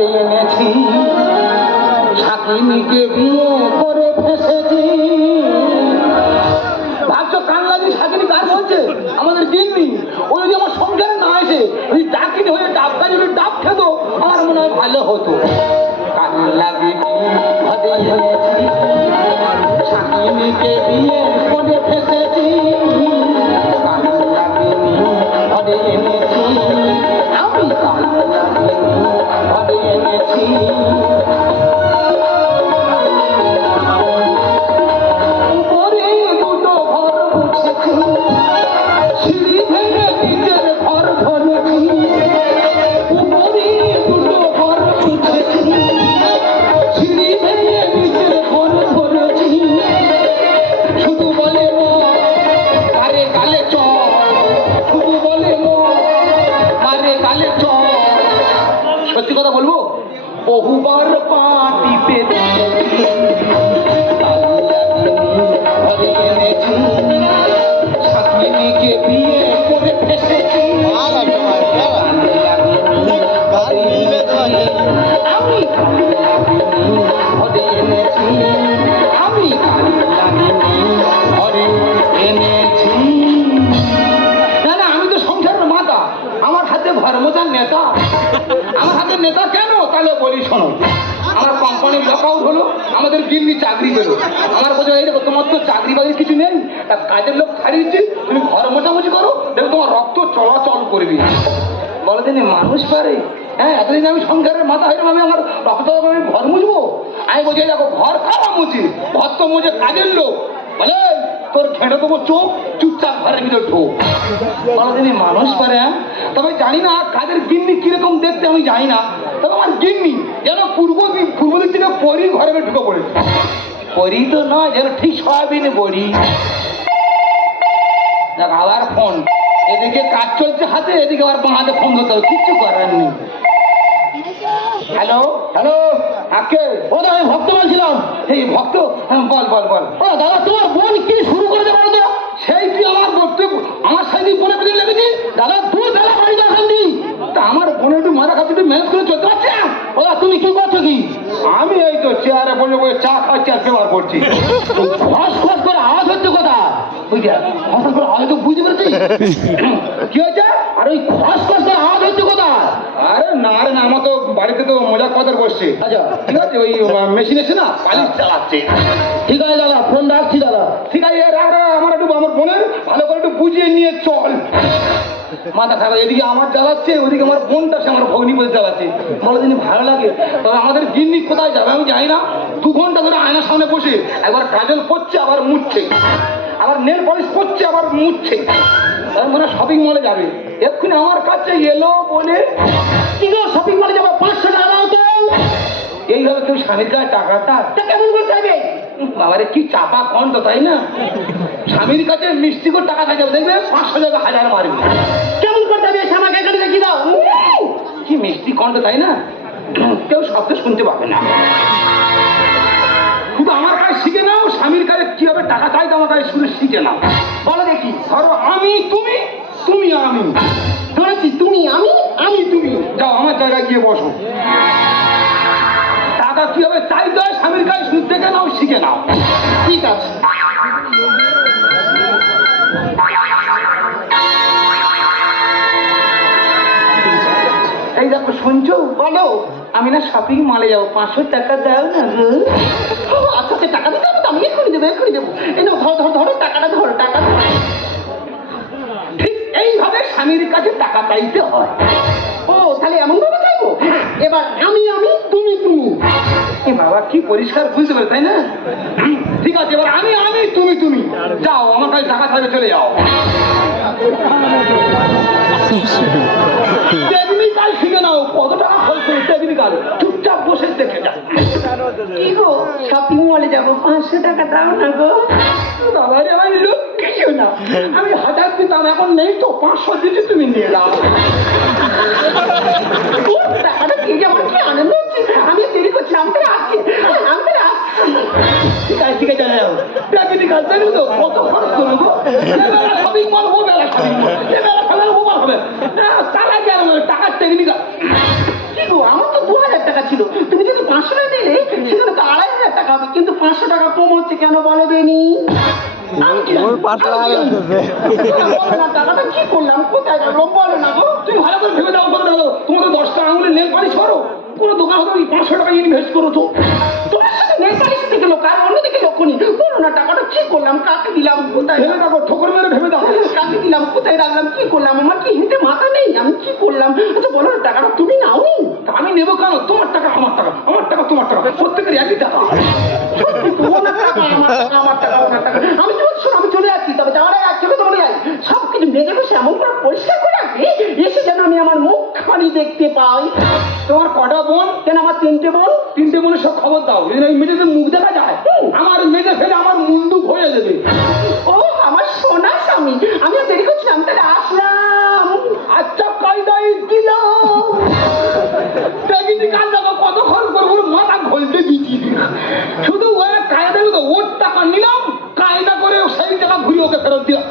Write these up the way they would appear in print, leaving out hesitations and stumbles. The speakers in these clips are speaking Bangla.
ঘরে এনেছি, শাকিনীকে বিয়ে করে ফেসেছি। ভাবছো কান লাগি শাকিনী কার বলছে? আমাদের গিন্নি। ও যদি আমার সংসারে না এসে ওই ডাকিনি হয়ে ডাবটা যদি ডাব খেত, আমার মনে হয় ভালো হতো। কান লাগি ঘরে এনেছি, শাকিনীকে বিয়ে করে ফেসেছি। কান লাগিনি ঘরে এনেছি, আমি কান লাগিনি ঘরে এনেছি। সত্যি কথা বলবো, বহুবার পা টিপে দেখেছি, ঘরে এনেছি, শাকিনীকে বিয়ে করে ফেসেছি। আমি ঘরে এনেছি, আমি ঘরে এনেছি। না না, আমি তো সংসারের মাতা, আমার হাতে ধর্মচার নেতা। আমার হাতে নেতা কেন? তাহলে বলি শোনো। আমার কোম্পানির লক আউট হলো, আমাদের গিন্নি চাকরি পেলো। আমার বোঝা এই দেখো, তোমার তো চাকরি বাকরি কিছু নেই, তা কাজের লোক ছাড়িয়েছি, তুমি ঘর মোছামুছি করো, দেখো তোমার রক্ত চলাচল করবে। বলো দিনে মানুষ পারে? হ্যাঁ, এতদিন আমি সংসারের মাথা হয়ে আমি আমার রক্ত আমি ঘর মুছবো? আমি বলছি দেখো, ঘর কারা মুছি? ঘর তো মুছে কাজের লোক। বলে তোর ঘেঁটে দেবো চোখ, চুপচাপ ঘরের ভিতর ঢোক। বলো দিনে মানুষ পারে? হ্যাঁ, তবে জানি না কাজের গিন্নি কিরকম দেখতে আমি জানি না, তবে আমার গিন্নি যেন পূর্ব দিক থেকে পরি ঘরে ঢুকে পড়েছে। পরি তো নয়, যেন ঠিক সয়াবিন বড়ি। দেখ আবার ফোন, এদিকে কাজ চলছে হাতে, এদিকে আবার বাঁ হাতে ফোন ধরতে হবে, কিচ্ছু করার নেই। হ্যালো হ্যালো, আকে ও দাদা, আমি ভক্ত বলছিলাম। এই ভক্ত? হ্যাঁ বল বল বল। ও দাদা, তোমার বোন কি শুরু করেছে বলো তো? সেই তুই আমার সাইডে বোনে পেতে লেগেছি। দাদা তুই বেলা বাড়ি যাচ্ছি, তা আমার বোনে একটু মারা খাচ্ছি, তুই ম্যানেজ করে চলতে পারছি না। ও তুমি কি করছো কি? আমি এই তো চেয়ারে বসে বসে চা খাচ্ছি আর পেপার পড়ছি। খস খস করে আওয়াজ হচ্ছে কথা বুঝলি? খস করে আওয়াজ তো বুঝতে পেরেছি। কি হয়েছে? আর ওই খস খস করে আওয়াজ হচ্ছে কথা? আরে না রে না, আমার তো বাড়িতে তো মজার কথা বসছে। আচ্ছা ঠিক আছে, ওই মেশিন এসে না পালিশ চালাচ্ছে। ঠিক আছে দাদা, ফোন রাখছি দাদা। ঠিক আছে রাখ, আমার একটু আমার বোনের ভালো করে একটু বুঝিয়ে নিয়ে চল। মাথা খারাপ, এদিকে আমার জ্বালাচ্ছে, ওদিকে আমার বোনটা সে আমার ভগ্নি করে জ্বালাচ্ছে। বলো দিন ভালো লাগে, তবে আমাদের গিন্নি কোথায় যাবে আমি জানি না। 2 ঘন্টা ধরে আয়নার সামনে বসে একবার কাজল করছে আবার মুছছে, আবার নেল পলিশ করছে আবার মুছছে। তার মানে শপিং মলে যাবে। এক্ষুনি আমার কাছে এলো বলে, কি গো শপিং মলে যাবো, 500 টাকা দাও তো। এইভাবে কেউ স্বামীর কাছে টাকাটা কেমন করে চাইবে? বাবারে কি চাপা কণ্ঠ, তাই না? স্বামীর কাছে মিষ্টি করে টাকা থাকে, দেখবে 500 টাকা 1000 মারবে। কেমন করে যাবে? আমাকে এখানে দেখি দাও। কি মিষ্টি কণ্ঠ, তাই না? কেউ শব্দ শুনতে পাবে না। শুধু আমার কাছে শিখে নাও, স্বামীর কাছে কিভাবে টাকা চাইতে আমার কাছে শুধু শিখে নাও। বলো দেখি, ধরো আমি তুমি, তুমি আমি। ধরেছি তুমি আমি, আমি তুমি। যাও আমার জায়গায় গিয়ে বসো। টাকা কিভাবে চাইতে হয় স্বামীর কাছে শুধু দেখে নাও, শিখে নাও। ঠিক আছে। এই দেখো শুনছো? বলো। আমি না শপিং মলে যাবো, 500 টাকা দাও না গো। আচ্ছা টাকা দিতে হবে, আমি এক্ষুনি দেবো, এক্ষুনি দেবো। এই না ধরো ধরো ধরো টাকাটা, ধরো টাকা। ঠিক এইভাবে স্বামীর কাছে টাকা চাইতে হয়। ও তাহলে এমন ভাবে চাইবো? এবার আমি আমি, তুমি তুমি। বাবা কি পরিষ্কার বুঝতে পারে, তাই না? ঠিক আছে, এবার আমি আমি, তুমি তুমি। যাও আমার কাছে টাকা চাইবে, চলে যাও। টেকনিক্যাল শিখে নাও, কত টাকা খরচ করে টেকনিক্যাল। চুপচাপ বসে দেখে যাও। কি গো শপিং মলে যাবো, 500 টাকা দাও না গো। বাবা রে, আমার লোক কিছু না, আমি 1000 দিতাম, এখন নেই তো, 500 দিচ্ছি, তুমি নিয়ে যাও। টাকাটা দিয়ে যাবার কি আনন্দ হচ্ছে। আমি দেরি করছি, আমি তো আসছি, আমি তো আসছি। ঠিক আছে ঠিক আছে, যাও। টেকনিক্যাল দেখো তো কত খরচ করবো। শপিং মল হবে, শপিং মল হবে। টাকার টেকনিক্যাল। কি গো, আমার তো 2000 টাকা আসলে দিলে সেখানে তো 2500 টাকা হবে, কিন্তু 500 টাকা কম হচ্ছে কেন বলো দেনি? টাকাটা কি করলাম, কোথায় গেল বলো না গো। তুমি ভালো করে ভেবে দাও, করে দাও, তোমার তো 10টা আঙুলের নেল পালিশ করো, কোনো দোকান হতো 500 টাকা ইনভেস্ট করো তো। তোমার সাথে নেই পালিশ দিকে লোক আর অন্যদিকে লক্ষ্য নেই, বলো না টাকাটা কি করলাম, কাকে দিলাম, কোথায় ভেবে দেখো, ঠোকর মেরে ভেবে দাও। কাকে দিলাম, কোথায় রাখলাম, কি করলাম, আমার কি হিতে মাথা নেই, আমি কি করলাম। আচ্ছা বলো না, টাকাটা তুমি নাও। আমি নেবো কেন? তোমার টাকা আমার টাকা, আমার টাকা তোমার টাকা, প্রত্যেকের একই টাকা। ওনার টাকা, আমার টাকা, আমার টাকা, ওনার টাকা। আমি কি বলছি, আমি চলে যাচ্ছি, তবে যাওয়ার আগে এক চোখে তোমার যাই সব কিছু মেজে বসে এমন করে পরিষ্কার করে রাখবে, এসে যেন আমি আমার মুখ খানি দেখতে পাই। তোমার কটা বোন? কেন আমার 3টে বোন। 3টে বোনের সব খবর দাও, যদি এই মেয়েদের মুখ দেখা যায়, আমার মেয়েদের ফেলে আমার মুন্ডু হয়ে যাবে। ও আমার সোনা স্বামী, আমি আর দেরি করছিলাম, তাহলে আসলাম। আচ্ছা কায়দাই দিলাম। দেখি কান্দাকে কত খরচ করবো, মাথা ঘলতে দিচ্ছি। শুধু ওই কায়দা তো ওর টাকা নিলাম, কায়দা করে সেই টাকা ঘুরে ওকে ফেরত দিলাম।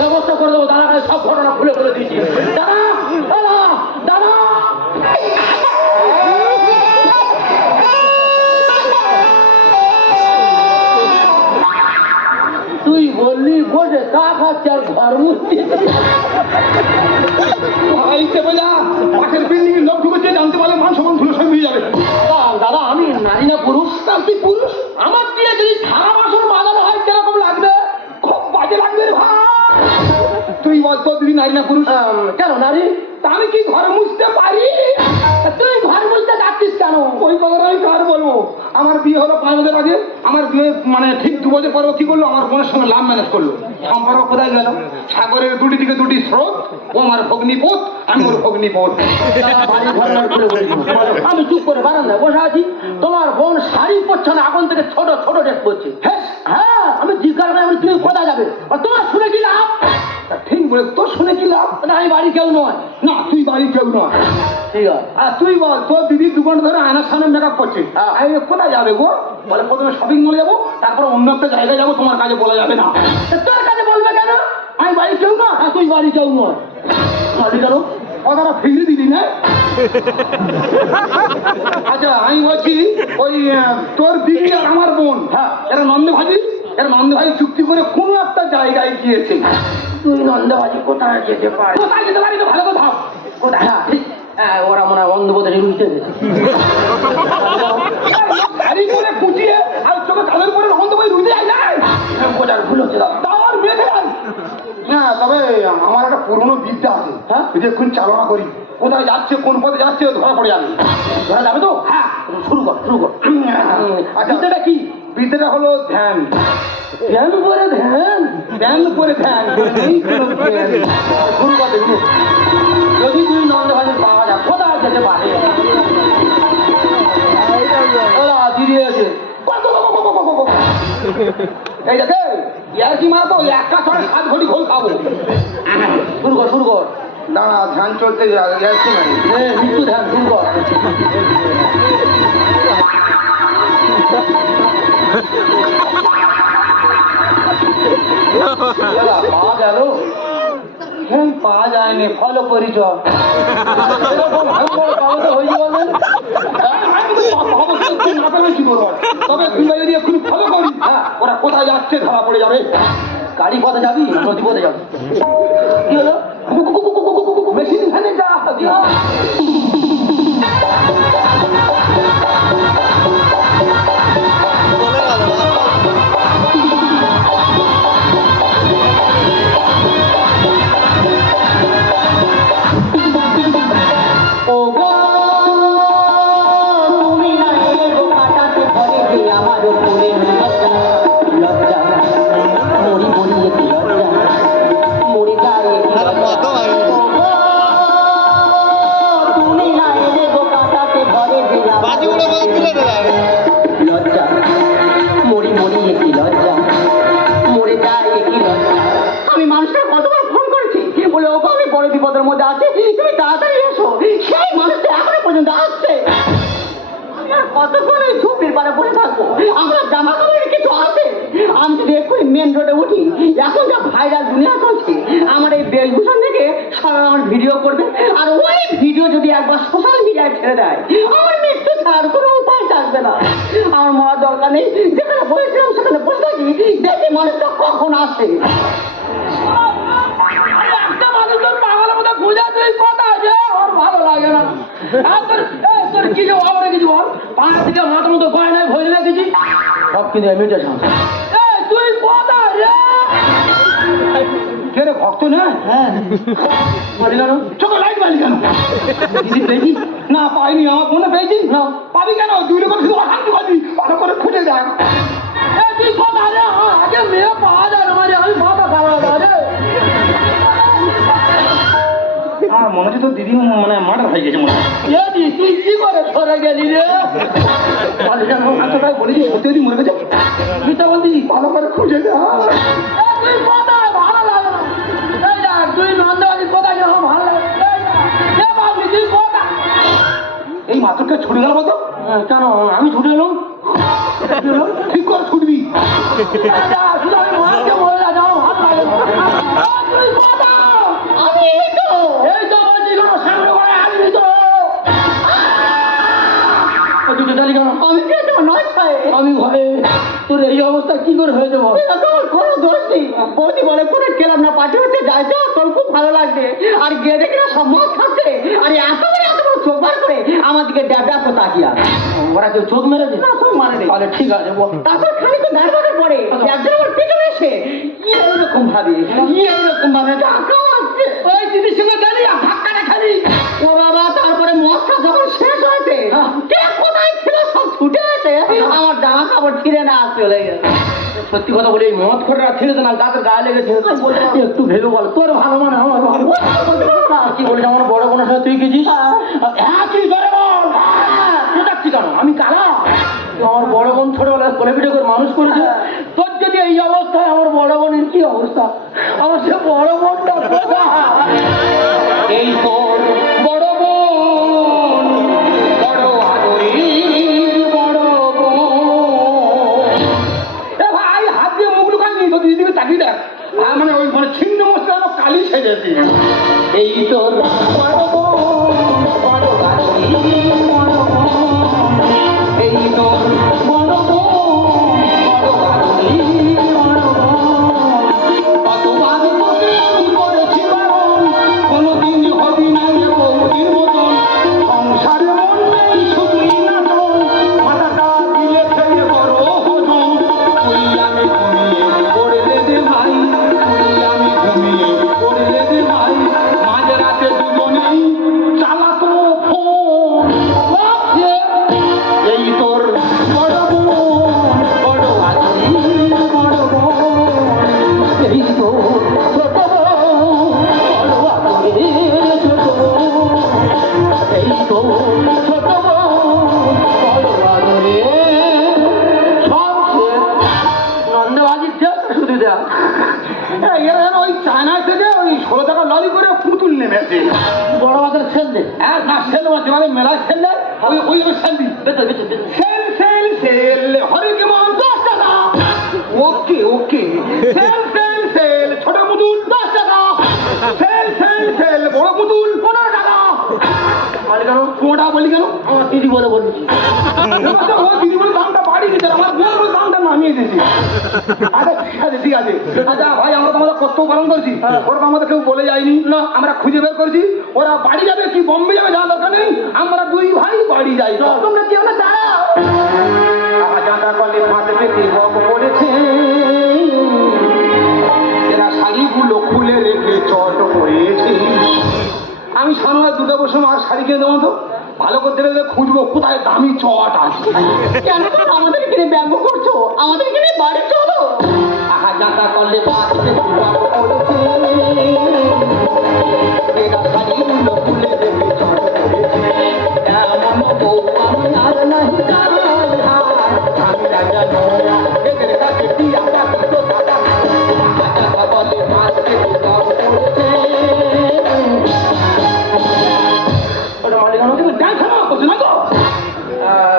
ব্যবস্থা করে দেবো, দাদা সব ঘটনা খুলে খুলে দিয়েছি। দাদা দাদা দাদা, তুই বললি বসে তা খাচ্ছে আর ঘর মুক্তি পাশের বিল্ডিং এর লোক ঢুকেছে, জানতে পারলে মান সম্মান ধুলো সব হয়ে যাবে। দাদা আমি নারী না পুরুষ? তুই পুরুষ, আমার দিয়ে যদি থালা বাসন বাজানো হয় কিরকম লাগবে? খুব বাজে লাগবে রে ভাই। তুই বল তো দিদি নারী না পুরুষ? কেন নারী? তা আমি কি ঘর মুছতে পারি? তুই ঘর মুছতে যাচ্ছিস কেন? ওই কথাটা আমি কার বলবো। আমার বিয়ে হলো 5 বছর আগে, আমার বিয়ে মানে ঠিক 2 বছর পর কি করলো, আমার বোনের সঙ্গে লাভ ম্যানেজ করলো। সম্পর্ক কোথায় গেল? সাগরের দুটি দিকে দুটি স্রোত, ও আমার ভগ্নিপোত, আমি ওর ভগ্নিপোত। আমি চুপ করে বারান্দায় বসে আছি, তোমার বোন শাড়ি পরছে না, আগুন থেকে ছোট ছোট ডেট করছে। হ্যাঁ আমি জিজ্ঞাসা করি, তুমি কোথায় যাবে, আর তোমার শুনে কি লাভ? ঠিক বলে, তোর শুনে কি লাভ? না আমি বাড়ি কেউ নয়। না তুই বাড়ি কেউ নয়, ঠিক আছে। আর তুই বল, তোর দিদি 2 ঘন্টা ধরে আয়নার সামনে মেকআপ করছে, আমি কোথায় যাবে গো? বলে প্রথমে শপিং মলে যাবো, তারপর অন্য একটা জায়গায় যাবো, তোমার কাছে বলা যাবে না। তোর কাছে বলবে কেন? আমি বাড়ি কেউ না। তুই বাড়ি কেউ নয়। বাড়ি কেন? কথাটা ফিরিয়ে দিলি না? আচ্ছা আমি বলছি, ওই তোর দিদি আর আমার বোন, এরা নন্দে ভাজি, এরা নন্দে ভাজি চুক্তি করে কোনো একটা জায়গায় গিয়েছে। তুই নন্দবাজি কোথায় যেতে পারিস? কোথায় যেতে পারি তো ভালো কথা। কোথায়? হ্যাঁ ঠিক, ওরা মনে হয় অন্ধবোধে রুইতে গেছে। শাড়ি করে কুচিয়ে আর চোখে কালের পরে নন্দ ভাই রুইতে যায় না, বোঝার ভুল হচ্ছে দাদা। তার মেঘে যায়। হ্যাঁ তবে আমার একটা পুরনো বিদ্যা আছে, হ্যাঁ যদি এখন চালনা করি, কোথায় যাচ্ছে কোন পথে যাচ্ছে ধরা পড়ে যাবে। ধরা যাবে তো? হ্যাঁ শুরু কর শুরু কর। আচ্ছা বিদ্যাটা কি? বিদ্যাটা হলো ধ্যান। ধ্যান করে ধ্যান? ধ্যান করে ধ্যান, এই কোনো ধ্যান। শুরু কর দেখি। যদি তুই নন্দবাজির পাওয়া যায় কোথায় যেতে পারে? দিদি আছে। এই দেখে ইয়ার কি মারবো, একটা ছড়ে 7 ঘড়ি ঘোল খাবো। শুরু কর শুরু কর। দাঁড়া ধ্যান চলতে যাচ্ছি না, মৃত্যু ধ্যান শুরু কর। পাওয়া গেল? পাওয়া যায়নি, ফলো করি চল। তবে তুই যদি এক্ষুনি ফলো করি, ওরা কোথায় যাচ্ছে ধরা পড়ে যাবে। গাড়ি পথে যাবি নদী পথে যাবি? কি হলো? মেশিন ভ্যানে যা। আমি মানুষটা কতবার ফোন করেছি বলে, ওকে আমি বড় বিপদের মধ্যে আছি, তুমি তাড়াতাড়ি এসো। সেই মানুষটা এখনো পর্যন্ত আসছে। কতক্ষণ ওই ঝুপির পাড়ে বসে থাকবো? আমার জামা কাপড়ের কিছু আছে? আমি যদি এক্ষুনি মেন রোডে উঠি, এখন যা ভাইরাল দুনিয়া চলছে, আমার এই বেশভূষণ থেকে সবাই আমার ভিডিও করবে, আর ওই ভিডিও যদি একবার সোশ্যাল মিডিয়ায় ছেড়ে দেয়, আমার মৃত্যু ছাড়ার কোনো উপায় থাকবে লাগবে না, আমার মরার দরকার নেই। যেখানে বলেছিলাম সেখানে বসে থাকি, দেখি মানুষটা কখন আসে। একটা মানুষের পাগলের মতো খুঁজে তুই কথা আছে ওর ভালো লাগে না। তোর কিছু আমার কিছু বল, পাঁচ থেকে মাথার মতো গয়নায় ভরে রেখেছি সব কিন্তু ইমিটেশন। তুই কথা রে কে রে ভক্ত না? হ্যাঁ বলি কেন চোখ লাইট বালি কেন? দিদি পেয়েছি না পাইনি, আমার মনে পেয়েছি না পাবি কেন? দুই লোক শুধু অশান্তি পাবি, ভালো করে খুঁজে দেখ। তুই কথা রে আগে মেয়ে পাওয়া যায় না, মানে আমি বাবা খারাপ আছে। আমার মনে হচ্ছে তোর দিদি মানে মার্ডার হয়ে গেছে মনে হয়। তুই কি করে সরে গেলি রে? বলেছি সত্যি যদি মরে গেছে তুই তো বলছি ভালো করে খুঁজে দে। তুই কোথায় ভালো লাগে না? এই দেখ তুই নন্দবাড়ি কোথায় গেল ভালো লাগে? তুই কোথায়? এই মাত্রকে ছুটে গেল কত? কেন আমি ছুটে এলাম? ঠিক করে ছুটবি শুধু আমি মাকে বলে যাও ভালো লাগে না। তুই কোথায়? আমি এই তো বলছি কোনো সামনে করে আসবি তো? দুটো চালি কেন? আমি যেতে নয় খাই, আমি ঘরে তোর এই অবস্থা কি করে হয়ে যাবো? তোমার কোনো দোষ নেই। বৌদি বলে কোনো গেলাম না, পার্টি হচ্ছে যাই তো, তোর খুব ভালো লাগবে। আর গিয়ে দেখি না সব মদ খাচ্ছে, আর এত বড় চোখ বার করে আমার দিকে ড্যাব তাকিয়া। ওরা কেউ চোখ মেরেছে? না চোখ মারেনি। তাহলে ঠিক আছে বল। তারপর খানিক দাঁড়ানোর পরে একজন আমার পেছনে এসে এইরকম ভাবে ধাক্কা মারছে। ওই দিদির সঙ্গে দাঁড়িয়ে ধাক্কাটা খালি। ও বাবা, তারপরে মদটা যখন শেষ হয়েছে, কে কোথায় ছিল সব ছুটে এসে আমার জামা কাপড় ছিঁড়ে না চলে গেছে। সত্যি কথা বলি এই মদ খোররা ছেড়েছে না, গাছের গায়ে লেগেছে। একটু ভেবে বল তোর ভালো মানে আমার ভালো। কি বলিস আমার বড় বোনের সাথে তুই গেছিস? হ্যাঁ তুই ধরে বল যাচ্ছি কেন? আমি কালা? আমার বড় বোন ছোটবেলায় কোলে পিঠে করে মানুষ করেছে। তোর যদি এই অবস্থায় আমার বড় বোনের কি অবস্থা? আমার সে বড় বোনটা এই তোর বড় বোন, বড় আদরের বড় বোন। এ ভাই হাত দিয়ে মুখ লুকাননি, তো দিদিকে তাকিয়ে দেখ। মানে ওই মানে ছিন্ন মশলা কালি সেজেছে। এই তোর বড় বোন, বড় আদরের বড় বোন। এই তোর বড় বোন, বড় আদরের বড় বোন। কতবার তোকে আমি করেছি বারণ, কোনোদিন হবি না রে বৌদির মতন। সংসারে মন নেই শুধুই নাচন, মাথাটা দিলে খেয়ে বড় হজম। তুই আমি ঘুমিয়ে পড়লে দে ভাই, তুই আমি ঘুমিয়ে পড়লে দে ভাই। মাঝে রাতে দুজনেই চালাতো ফোন। এই তোর বড় বোন, বড় আদরের বড় বোন। এই তোর ছোট বোন, বড় আদরের ছোট বোন। এই তোর ছোট বোন, বড় আদরের সব নন্দবাজির দেখ শুধু দেখ। এরা ওই চায়নায় থেকে ওই 16 টাকা লরি করে পুতুল নেমেছে। বড় বাজার সেল দে। হ্যাঁ না সেল মানে মেলায় সেল দেয়, ওই ওই সেল দি সেল সেল সেল হরে কি মন 10 টাকা। ওকে ওকে সেল সেল সেল ছোট পুতুল 10 টাকা। সেল সেল সেল বড় পুতুল 15 টাকা। বলি কেন? কোটা বলি কেন? আমার দিদি বলে বলছি। ও দিদি বলে দামটা বাড়িয়ে দিচ্ছে, আমার বোন বলে দামটা নামিয়ে দিয়েছি। আচ্ছা ঠিক আছে ঠিক আছে। আচ্ছা ভাই আমরা তো আমাদের কর্তব্য পালন করছি, ওরা তো আমাদের কেউ বলে যায়নি না, আমরা খুঁজে বের করেছি। ওরা বাড়ি যাবে কি বম্বে যাবে যাওয়ার দরকার নেই, আমরা দুই ভাই বাড়ি যাই। তোমরা কি আমরা দাঁড়াও। জাঁটা কলে ফাঁদে পেতে বক পড়েছে, এরা শাড়িগুলো খুলে রেখে চট করেছে। আমি সামনে দুটো বসে আর শাড়ি কিনে দেবো তো ভালো করতে গেলে খুঁজবো কোথায় দামি চট আছে। কেন আমাদের এখানে ব্যঙ্গ করছো? আমাদের এখানে বাড়ি চলো। আহা জাঁটা কলে ফাঁদে পেতে বক পড়েছে, এরা শাড়িগুলো খুলে রেখে চট করেছে। এমন বউ আমি আর নাহি জানি, আমি রাজা নোয়া এদের কাছে দিয়া পাখি তো দাদা। জাঁটা কলে ফাঁদে পেতে বক পড়েছে। ওটা মালিকানা কিন্তু ডান্স করছে না তো।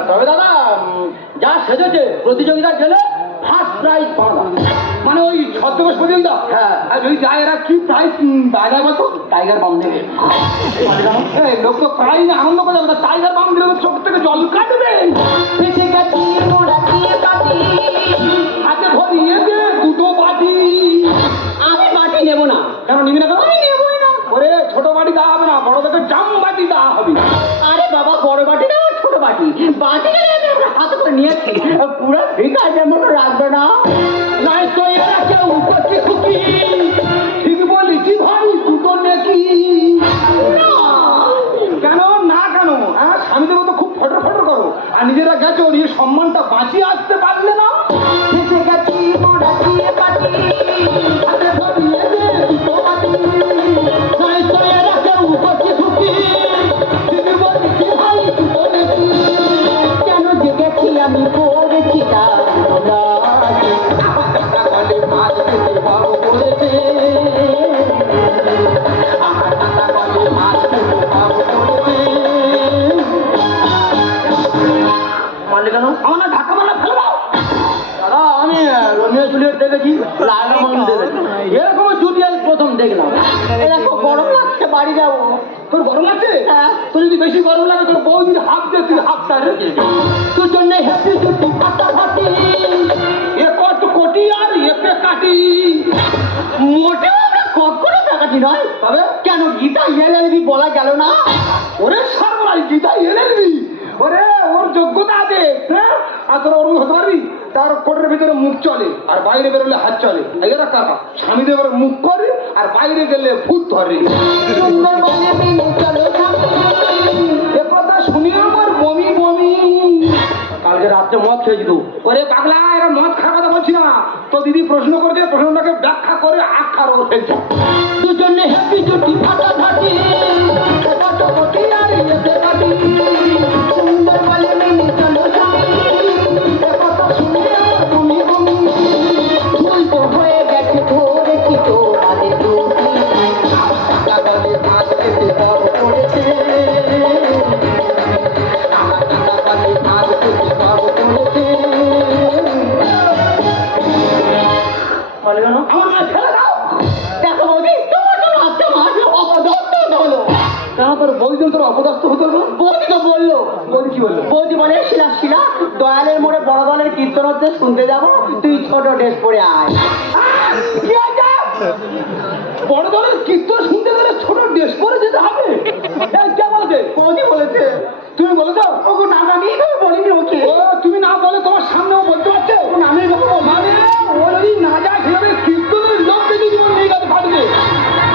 তবে দাদা যা সেজেছে প্রতিযোগিতা খেলে ফার্স্ট প্রাইজ পাওয়া। মানে ওই ছদ্মবেশ প্রতিযোগিতা। হ্যাঁ আর যদি যায় এরা কি প্রাইজ বাজায় বলতো? টাইগার বাম দেবে। লোক তো প্রাইজ আনন্দ করে যাবে, টাইগার বাম দিলে চোখ থেকে জল কাটবে। বাড়ি গেলে আমি ওকে হাতে করে নিয়েছি পুরো ঠিক আছে মনে রাখবে না নাই তো এরা কেউ করছে খুকি ঠিক বলেছি ভাই দুটো নাকি কেন না কেন হ্যাঁ স্বামীদের মতো খুব ফটো ফটো করো আর নিজেরা গেছো নিজের সম্মানটা বাঁচিয়ে আসতে পারলে না এসে গেছি মোরা দিয়ে পাটি আরে ভাবিয়ে দে দুটো মাটি নাই তো এরা কেউ করছে খুকি ঠিক বলেছি ভাই দুটো নাকি কেন যে গেছি আমি পড়েছি তার কলে মাছ খেতে পাবো বলেছে আমার দাদা কলে মাছ খেতে পাবো বলেছে মারলে কেন আমার না ঢাকা মারা ফেলে দাও দাদা আমি রোমিও জুলিয়েট দেখেছি লায়লা মজনু দেখেছি এরকম জুটি আমি প্রথম দেখলাম এরকম গরম লাগছে বাড়ি যাবো তোর গরম লাগছে হ্যাঁ। তোর যদি বেশি গরম লাগে তোর বউ যদি হাফ দিয়ে তুই হাফটা রেখে তোর জন্য হেপি জুটি ফাটাফাটি এ কত কোটি আর এতে কাটি মোটেও আমরা কট করে টাকাটি নয় তবে কেন গীতা এলএলবি বলা গেল না ওরে সর্বনাশ গীতা এলেনবি ওরে ওর যোগ্যতা আছে হ্যাঁ আর তোর ওরকম হতে পারবি তার কোটের ভিতরে মুখ চলে আর বাইরে বেরোলে হাত চলে এরা কাকা স্বামীদের এবার মুখ করে আর বাইরে গেলে ভূত ধরে সুন্দর বলে মেনে চলো স্বামী। এ কথা শুনি আমার বমি বমি কালকে রাত্রে মদ খেয়েছি তো ওরে পাগলা এরা মদ খাওয়ার কথা বলছি না তো দিদি প্রশ্ন করছে প্রশ্নটাকে ব্যাখ্যা করে আখ্যার ও ফেলছে দুজন্য হ্যাপি জুটি ফাটাফাটি ফাটাফাটি আর এতে কাটি সুন্দর বলে মেনে চলো স্বামী। এ কথা শুনে আমার বমি বমি ভুল তো হয়ে গেছে ধরেছি তোমাদের দুটি টাকা বলে মাছ খেতে পাবো পড়েছে আমার টাকা বলে মাছ খেতে পাবো পড়েছে বলে কেন আমার মাছ ফেলে দাও দেখো বৌদি তোমার জন্য আজকে মাঝে অপদস্থ হলো কেন তোর বৌদিন তোর অপদস্থ হতো না বৌদি তো বললো বৌদি কি বললো বৌদি বলে শিলা শিলা দয়ালের মোড়ে বড় দলের কীর্তন হচ্ছে শুনতে যাবো তুই ছোট ড্রেস পরে আয় কি আছে? বড় দলের কীর্তন শুনতে গেলে ছোট ড্রেস পরে যেতে হবে কে বলেছে বৌদি বলেছে তুমি বলেছ ওগো না আমি এইভাবে বলিনি ওকে ও তুমি না বলে তোমার সামনে ও বলতে পারছে আমি বলবো মানে ও যদি না যায় সেভাবে কীর্তনের লোক দেখে জীবন নিয়ে গেছে ফাটবে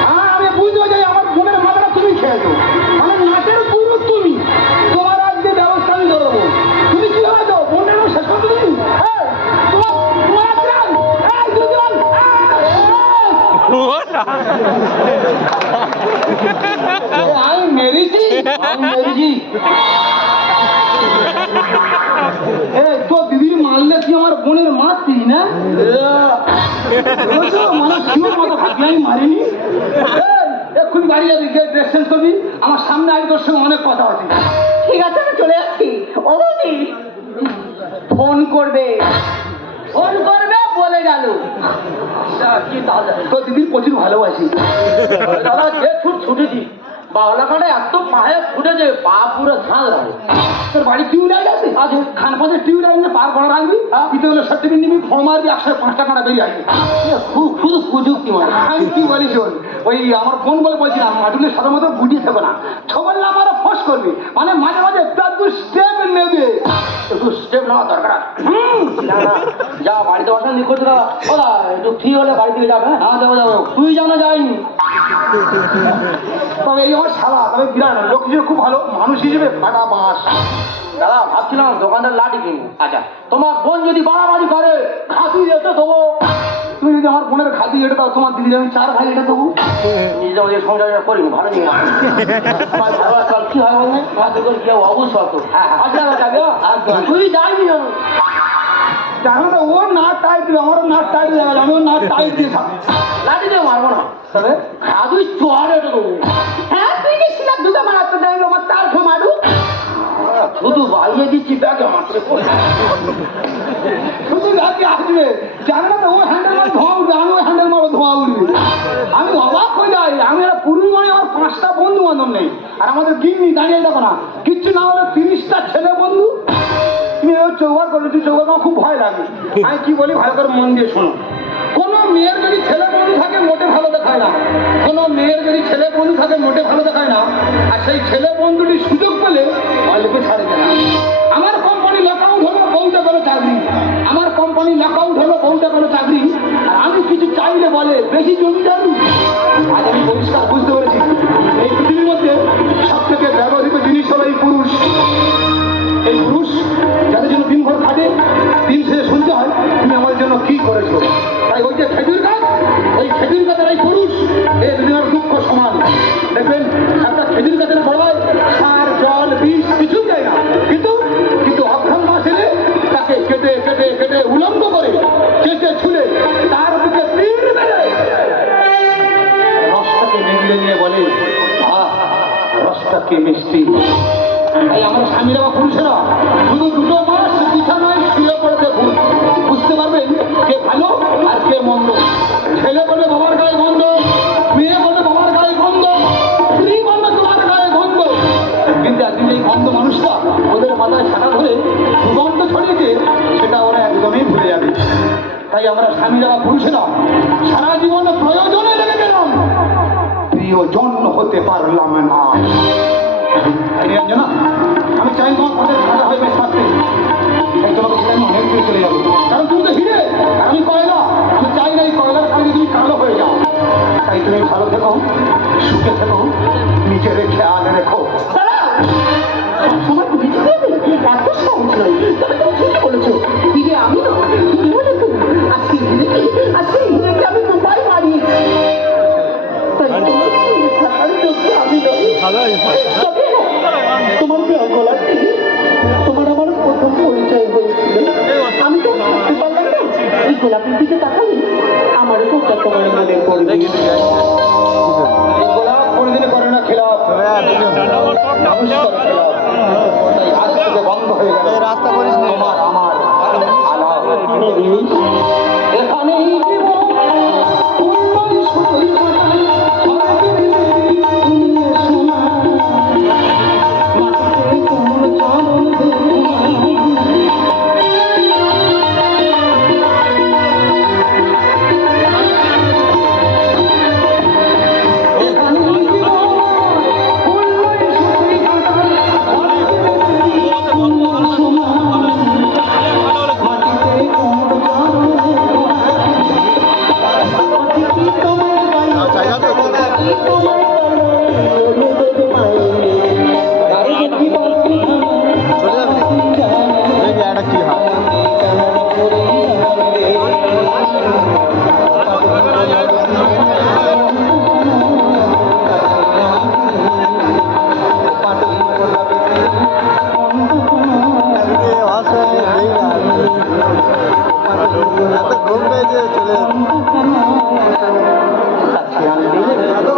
হ্যাঁ আমি বুঝতে পারছি আমার বোনের মাথাটা তুমি খেয়েছো মানে নাচের পুরো তুমি তোমার আজকে ব্যবস্থা আমি ধরবো তুমি কি হয়েছো বোনের শেষ করতে তুমি হ্যাঁ তোমার আজরান এই দুজন আমি মেরেছি তো দিদির মারলে তুই আমার বোনের মারতিস না মানে শিওর মতো থাকলে আমি মারিনি এক্ষুনি বাড়ি যাবি গিয়ে ড্রেস চেঞ্জ করবি আমার সামনে আগে তোর সঙ্গে অনেক কথা আছে ঠিক আছে আমি চলে যাচ্ছি ও বৌদি ফোন করবে বলে গেল কি দাদা তো দিদির প্রচুর ভালোবাসি দাদা যে ছুটেছি বাংলা কাটে এত পায়ে ফুটেছে পা পুরো ঝাঁজ রাখে তোর বাড়ি টিউবলাইট আছে আজ খান পাশে টিউবলাইট না পার করা রাখবি পিতে হলে সার্টিফিকেট নিবি ফর্ম মারবি 105 টাকা বেরিয়ে আসবি শুধু প্রযুক্তি মানে আমি কি বলি শোন ওই আমার বোন বলে বলছিলাম মাটুলের সাথে মতো গুটিয়ে থাকো না ছবল না আমার ফোর্স করবি মানে মাঝে মাঝে একটু স্টেপ নেবে একটু স্টেপ নেওয়া দরকার যা বাড়িতে অশান্তি করতে দাদা ওরা একটু ফ্রি হলে বাড়ি থেকে যাবে হ্যাঁ যাবো যাবো তুই জানা যায়নি তবে এই আমার শালা তবে বিরাট লোক হিসেবে খুব ভালো মানুষ হিসেবে ফাটা বাঁশ দাদা ভাবছিলাম দোকানদার লাঠি কিনবো আচ্ছা তোমার বোন যদি বাড়াবাড়ি করে খাদি যেতে দেবো তুমি যদি আমার বোনের খাদি এটা দাও তোমার দিদির আমি 4 ভাই এটা দেবো নিজে আমাদের সংসার করিনি ভালো নেই আমার ভালো কাল কি হয় বলবে ভাতে করে কেউ অবশ্যই আচ্ছা যাবে তুই যাইনি জানো তো ওর না টাইট দিবে আমারও না টাইট দেবে আমিও না টাইট দিয়ে থাকবো লাঠি দিয়ে মারবো না তবে খাদুই চোয়ারে এটা দেবো হ্যাঁ তুই কি শিলা দুটো মারাতে দেয় আমার 400 মারু শুধু বাইরে দিচ্ছি ব্যাগে মাত্রে শুধু ব্যাগে আসবে জানো না তো ও হ্যান্ডেল মার ধোঁয়া উঠবে আমি ওই হ্যান্ডেল মারবো ধোঁয়া উঠবে আমি অবাক হয়ে যাই আমি একটা পুরুষ মানে আমার 5টা বন্ধু বান্ধব নেই আর আমাদের গিন্নি দাঁড়িয়ে দেখো না কিচ্ছু না হলে 30টা ছেলে বন্ধু তুমি ওই চৌবার করবে তুই চৌবার আমার খুব ভয় লাগে আমি কি বলি ভালো করে মন দিয়ে শোনো কোনো মেয়ের যদি ছেলে বন্ধু থাকে মোটে ভালো দেখায় না কোনো মেয়ের যদি ছেলে বন্ধু থাকে মোটে ভালো দেখায় না আর সেই ছেলে বন্ধুটি সুযোগ পেলে অল্পে ছাড়বে না চাইলে বলে বেশি জমি যাবি। আজ আমি পরিষ্কার বুঝতে পেরেছি এই পৃথিবীর মধ্যে সব থেকে ব্যবহৃত জিনিস হলো এই পুরুষ। এই পুরুষ যাদের জন্য দিনভর খাটে, দিন শেষে শুনতে হয় তুমি আমাদের জন্য কি করেছো। তাই ওই যে খেজুর গাছ, ওই খেজুর গাছের এই পুরুষ এই দুনিয়ার দুঃখ সমান। দেখবেন একটা খেজুর গাছের গোড়ায় সার জল বিষ কিছুই দেয় না, কিন্তু কিন্তু অঘ্রাণ মাস এলে তাকে কেটে কেটে কেটে উলম্ব করে চেঁচে ছুলে তার দিকে তীর মেরে রসটাকে নিগড়ে নিয়ে বলে আহ রসটা কি মিষ্টি। তাই আমার স্বামীরা বা পুরুষেরা শুধু 2 মাস বিছানায় শুয়ে পড়ে দেখুন, বুঝতে পারবেন কে ভালো আর কে মন্দ। ছেলে বলে বাবার গায়ে গন্ধ, মেয়ে বলে বাবার গায়ে গন্ধ, স্ত্রী বলে তোমার গায়ে গন্ধ, কিন্তু একদিন এই গন্ধ মানুষটা ওদের মাথায় ছাটা ধরে সুগন্ধ ছড়িয়েছে সেটা ওরা একদমই ভুলে যাবে। তাই আমরা স্বামীরা বা পুরুষেরা সারা জীবনে প্রয়োজনে লেগে গেলাম, প্রিয়জন হতে পারলাম না। না আমি চাই তোমার পথে সাদা হয়ে বেশ থাকতে, তোমাকে ছেড়ে আমি অনেক দূরে চলে যাবো, কারণ তুমি তো হিরে আর আমি কয়লা। আমি চাই না এই কয়লার কারণে তুমি কালো হয়ে যাও। তাই তুমি ভালো থেকো, সুখে থেকো, নিজের খেয়াল রেখো। সবসময় তুমি এত সহজ নয়, তবে তুমি ঠিকই বলেছো। দিদি আমি তো তুমি বলে তো আজকে হিরেকে আমি উপায় মারিয়েছি। তাই তোমার সঙ্গে থাকার যোগ্য আমি নই। তবে হ্যাঁ, তোমার দেওয়া গোলাপটি তোমার আমার প্রথম পরিচয় হয়েছিল। আমি তো ভাবতে পারলাম না এই গোলাপের দিকে তাকালে আমার কোনটা তোমার মনে পড়বে। এই গোলাপ কোনোদিন করে না খেলাপ, মানুষ করে খেলাপ। তাই আজ থেকে বন্ধ হয়ে গেল রাস্তা করিস না। তোমার আমার আলাপ। এখানেই ঘুম পেয়েছে চলে